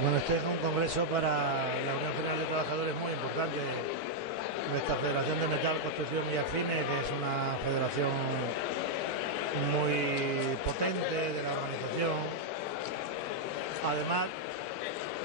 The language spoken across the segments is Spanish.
Bueno, este es un congreso para la Unión General de Trabajadores muy importante. Nuestra Federación de Metal, Construcción y Afines, que es una federación muy potente de la organización. Además,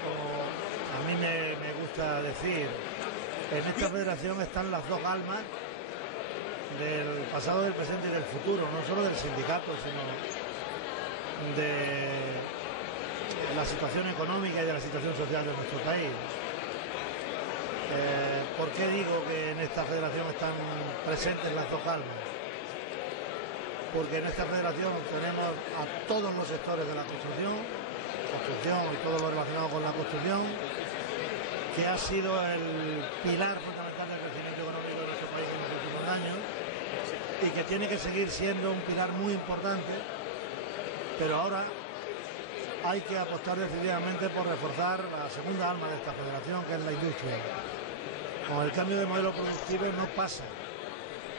como a mí me gusta decir, en esta federación están las dos almas del pasado, del presente y del futuro, no solo del sindicato, sino de la situación económica y de la situación social de nuestro país. ¿Por qué digo que en esta federación están presentes las dos almas? Porque en esta federación tenemos a todos los sectores de la construcción y todo lo relacionado con la construcción, que ha sido el pilar fundamental del crecimiento económico de nuestro país en los últimos años y que tiene que seguir siendo un pilar muy importante, pero ahora hay que apostar decididamente por reforzar la segunda alma de esta federación, que es la industria. Con el cambio de modelo productivo no pasa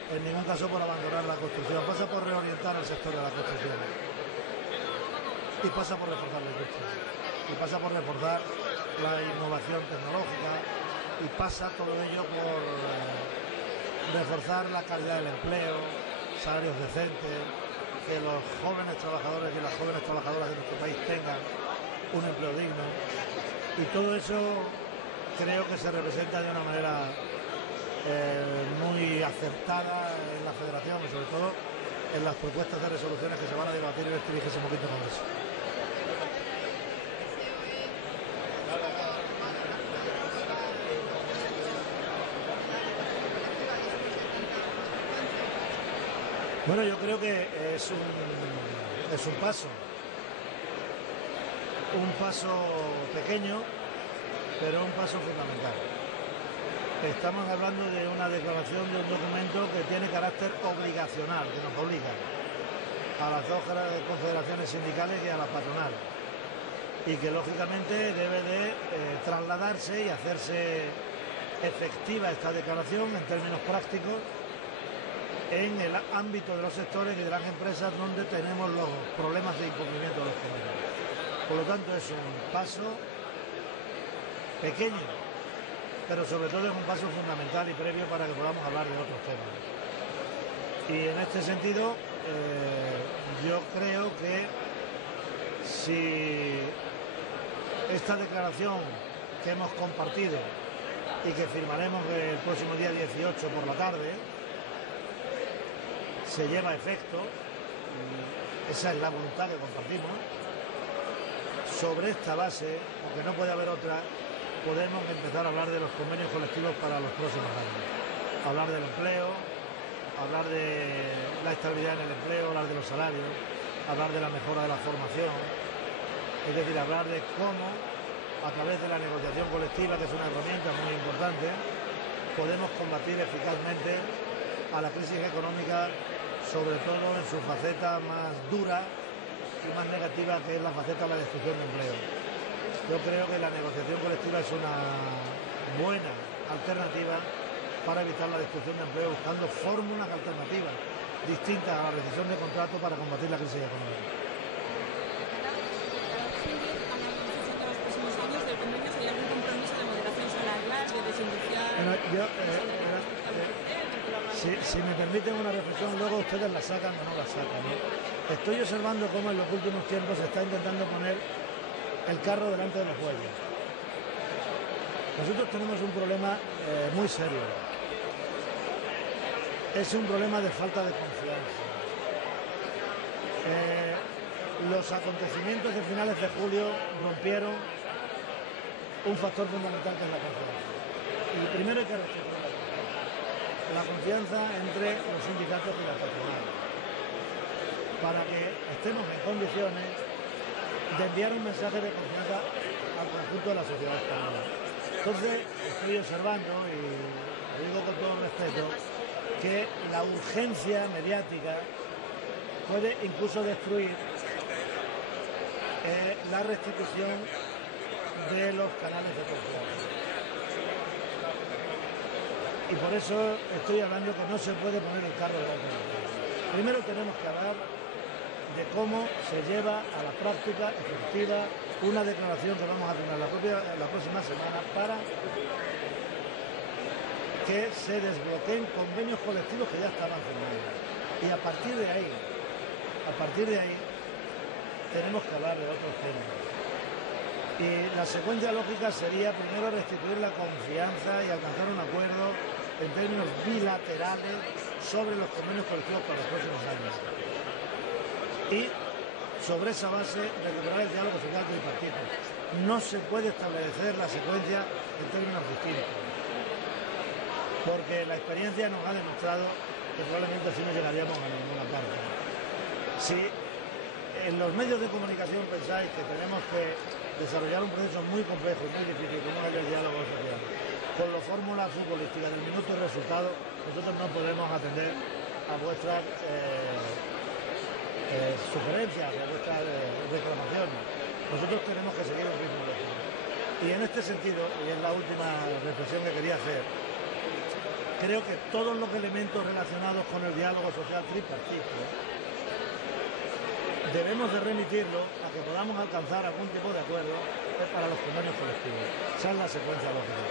en ningún caso por abandonar la construcción, pasa por reorientar el sector de la construcción y pasa por reforzar la industria y pasa por reforzar la innovación tecnológica y pasa todo ello por reforzar la calidad del empleo, salarios decentes, que los jóvenes trabajadores y las jóvenes trabajadoras de nuestro país tengan un empleo digno, y todo eso creo que se representa de una manera muy acertada en la federación y sobre todo en las propuestas de resoluciones que se van a debatir en este 25º congreso. Bueno, yo creo que es un paso pequeño, pero un paso fundamental. Estamos hablando de una declaración de un documento que tiene carácter obligacional, que nos obliga a las dos confederaciones sindicales y a la patronal, y que lógicamente debe de trasladarse y hacerse efectiva esta declaración en términos prácticos en el ámbito de los sectores y de las empresas donde tenemos los problemas de incumplimiento de los convenios. Por lo tanto, es un paso pequeño, pero sobre todo es un paso fundamental y previo para que podamos hablar de otros temas. Y en este sentido, yo creo que si esta declaración que hemos compartido y que firmaremos el próximo día 18 por la tarde, se lleva a efecto, esa es la voluntad que compartimos, sobre esta base, porque no puede haber otra, podemos empezar a hablar de los convenios colectivos para los próximos años. Hablar del empleo, hablar de la estabilidad en el empleo, hablar de los salarios, hablar de la mejora de la formación, es decir, hablar de cómo, a través de la negociación colectiva, que es una herramienta muy importante, podemos combatir eficazmente a la crisis económica, sobre todo en su faceta más dura y más negativa, que es la faceta de la destrucción de empleo. Yo creo que la negociación colectiva es una buena alternativa para evitar la destrucción de empleo, buscando fórmulas alternativas distintas a la rescisión de contrato para combatir la crisis económica. ¿Hay algún compromiso de moderación salarial, de desindustrial? Si me permiten una reflexión, luego ustedes la sacan o no la sacan, ¿no? Estoy observando cómo en los últimos tiempos se está intentando poner el carro delante de los bueyes. Nosotros tenemos un problema muy serio. Es un problema de falta de confianza. Los acontecimientos de finales de julio rompieron un factor fundamental, que es la confianza. Y primero hay que respetar la confianza entre los sindicatos y la patronal, para que estemos en condiciones de enviar un mensaje de confianza al conjunto de la sociedad española. Entonces, estoy observando, y lo digo con todo respeto, que la urgencia mediática puede incluso destruir la restitución de los canales de confianza. Y por eso estoy hablando que no se puede poner el carro delante de los bueyes. Primero tenemos que hablar de cómo se lleva a la práctica efectiva una declaración que vamos a tener la próxima semana para que se desbloqueen convenios colectivos que ya estaban firmados. Y a partir de ahí, tenemos que hablar de otros temas. Y la secuencia lógica sería primero restituir la confianza y alcanzar un acuerdo en términos bilaterales sobre los convenios colectivos para los próximos años. Y sobre esa base recuperar el diálogo social tripartito. No se puede establecer la secuencia en términos distintos, porque la experiencia nos ha demostrado que probablemente así no llegaríamos a ninguna parte. Si en los medios de comunicación pensáis que tenemos que desarrollar un proceso muy complejo y muy difícil como es el diálogo social, con la fórmula futbolística del minuto y resultado, nosotros no podemos atender a vuestras sugerencias, a vuestras reclamaciones. Nosotros tenemos que seguir el ritmo de juego. Y en este sentido, y es la última reflexión que quería hacer, creo que todos los elementos relacionados con el diálogo social tripartito debemos de remitirlo a que podamos alcanzar algún tipo de acuerdo para los convenios colectivos. Esa es la secuencia lógica.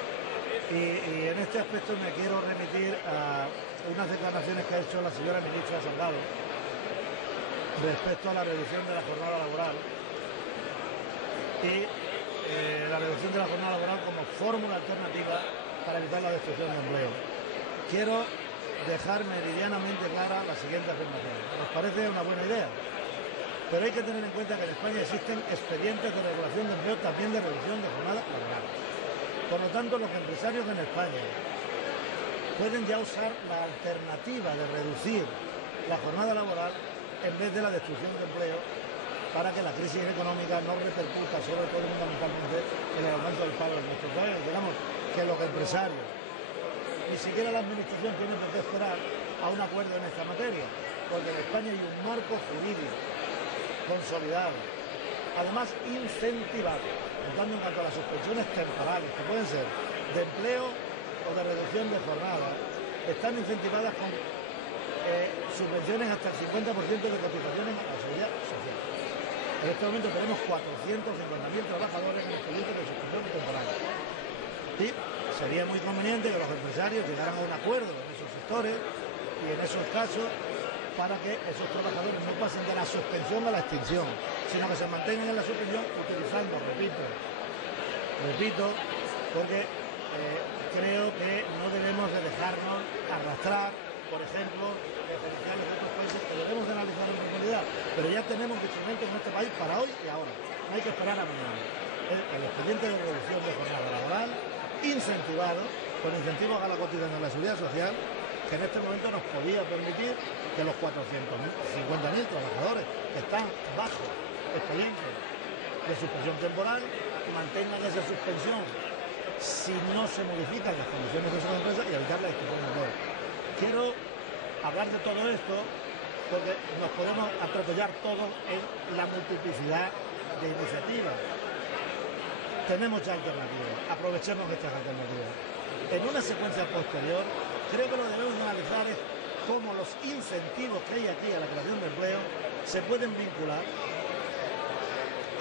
Y en este aspecto me quiero remitir a unas declaraciones que ha hecho la señora ministra Salgado respecto a la reducción de la jornada laboral y la reducción de la jornada laboral como fórmula alternativa para evitar la destrucción de empleo. Quiero dejar meridianamente clara la siguiente afirmación. Nos parece una buena idea, pero hay que tener en cuenta que en España existen expedientes de regulación de empleo, también de reducción de jornada laboral. Por lo tanto, los empresarios en España pueden ya usar la alternativa de reducir la jornada laboral en vez de la destrucción de empleo, para que la crisis económica no repercuta sobre todo fundamentalmente en el aumento del paro en nuestro país. Digamos que los empresarios, ni siquiera la administración tiene por qué esperar a un acuerdo en esta materia, porque en España hay un marco jurídico consolidado, además incentivado, en cuanto a las suspensiones temporales, que pueden ser de empleo o de reducción de jornada, están incentivadas con subvenciones hasta el 50% de cotizaciones a la seguridad social. En este momento tenemos 450.000 trabajadores en expedientes de suspensión temporal. Y sería muy conveniente que los empresarios llegaran a un acuerdo en esos sectores y en esos casos para que esos trabajadores no pasen de la suspensión a la extinción, sino que se mantengan en la suspensión utilizando, repito, porque creo que no debemos de dejarnos arrastrar, por ejemplo, referenciales de otros países que debemos de analizar en profundidad, pero ya tenemos instrumentos en este país para hoy y ahora. No hay que esperar a mañana. El expediente de reducción de jornada laboral, incentivado, con incentivos a la cotización de la seguridad social, que en este momento nos podía permitir que los 450.000 trabajadores que están bajo expediente de suspensión temporal mantengan esa suspensión si no se modifican las condiciones de sus empresas y evitar la destrucción de empleo. Quiero hablar de todo esto porque nos podemos atropellar todos en la multiplicidad de iniciativas. Tenemos ya alternativas, aprovechemos estas alternativas. En una secuencia posterior, creo que lo que debemos analizar es cómo los incentivos que hay aquí a la creación de empleo se pueden vincular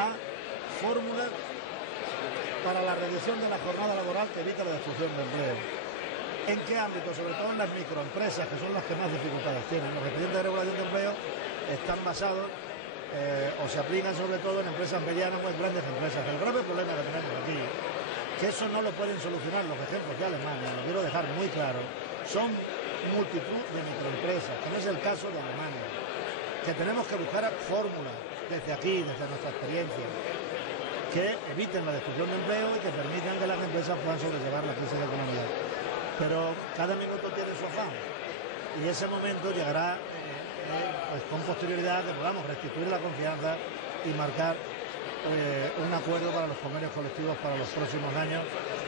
a fórmulas para la reducción de la jornada laboral que evita la destrucción de empleo. ¿En qué ámbito? Sobre todo en las microempresas, que son las que más dificultades tienen. Los expedientes de regulación de empleo están basados o se aplican sobre todo en empresas medianas o en grandes empresas. El grave problema que tenemos aquí, que eso no lo pueden solucionar los ejemplos de Alemania, lo quiero dejar muy claro, son multitud de microempresas, que no es el caso de Alemania, que tenemos que buscar fórmulas desde aquí, desde nuestra experiencia, que eviten la destrucción de empleo y que permitan que las empresas puedan sobrellevar la crisis económica. Pero cada minuto tiene su afán y ese momento llegará pues con posterioridad, que podamos restituir la confianza y marcar un acuerdo para los convenios colectivos para los próximos años,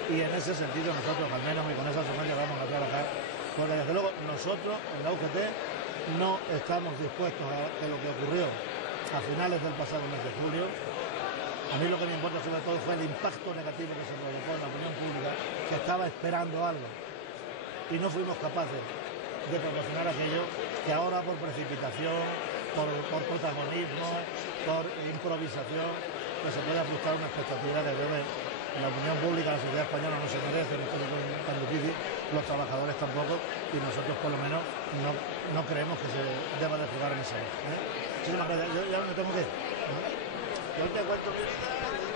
y en ese sentido nosotros al menos y con esa secuencia vamos a trabajar, porque desde luego nosotros en la UGT no estamos dispuestos a que lo que ocurrió a finales del pasado mes de julio. A mí lo que me importa sobre todo fue el impacto negativo que se provocó en la opinión pública, que estaba esperando algo y no fuimos capaces de proporcionar aquello que ahora por precipitación, por protagonismo, por improvisación, que se pueda frustrar una expectativa de que la opinión pública, la sociedad española no se merece en un tiempo tan difícil, los trabajadores tampoco, y nosotros por lo menos no creemos que se deba de jugar en esa vez. Muchísimas gracias. Yo ya me tengo que ir. Yo te cuento mi vida.